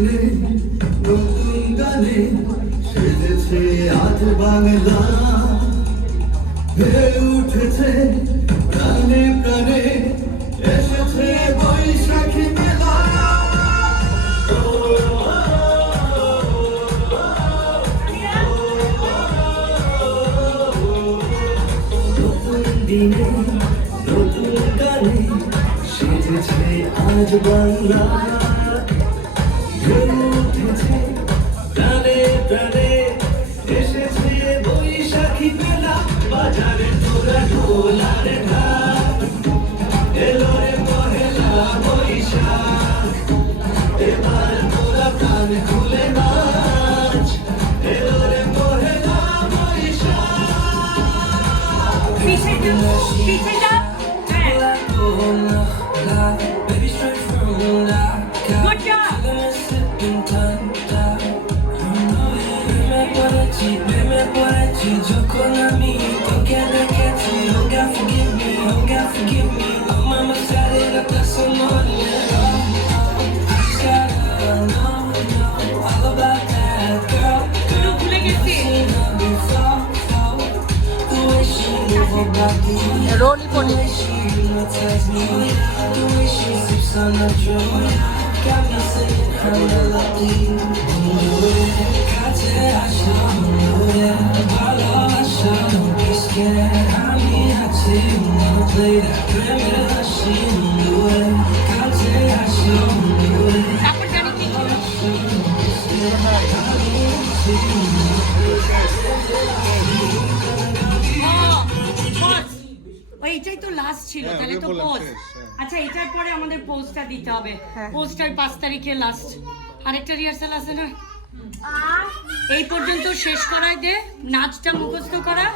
দিনে নতুন গানে সেজেছে আজ বাংলা, হয়ে উঠেছে প্রাণে প্রাণে, এসেছে বৈশাখী মেলা। নতুন দিনে নতুন গানে সেজেছে আজ বাংলা, হয়ে উঠেছে প্রাণে প্রাণে, এসেছে বৈশাখী মেলা। বাজারে তোরা ঢোলার ঢাক, এলো রে পহেলা বৈশাখ, এবার তোরা প্রাণ খুলে নাচ, এলো রে পহেলা বৈশাখ। পিছে যাও, পিছে যাও। Good job. যখন আমি তোকে দেখেছি, oh God forgive me, oh God forgive me, oh mama said it up there so morning. I just gotta know all about that girl. শুধু ভুলে গেছি। The way she move her body, রোলি the poly way she hypnotize me, the way she sips on her joy, got me singing her melody. কাছে আসো রে, ভালোবাসো, don't scared. আমি আছি, wanna play that প্রেমের হাসি রে, কাছে আসো রে। তারপর জানি কি ছিল? এইটাই তো লাস্ট ছিল, তাহলে তো পোস্ট। আচ্ছা, এটার পরে আমাদের পোস্টটা দিতে হবে। পোস্টার 5 তারিখে লাস্ট। আরেকটা রিহার্সাল আছে না? এই পর্যন্ত শেষ করায় দে, নাচটা মুখস্থ করা।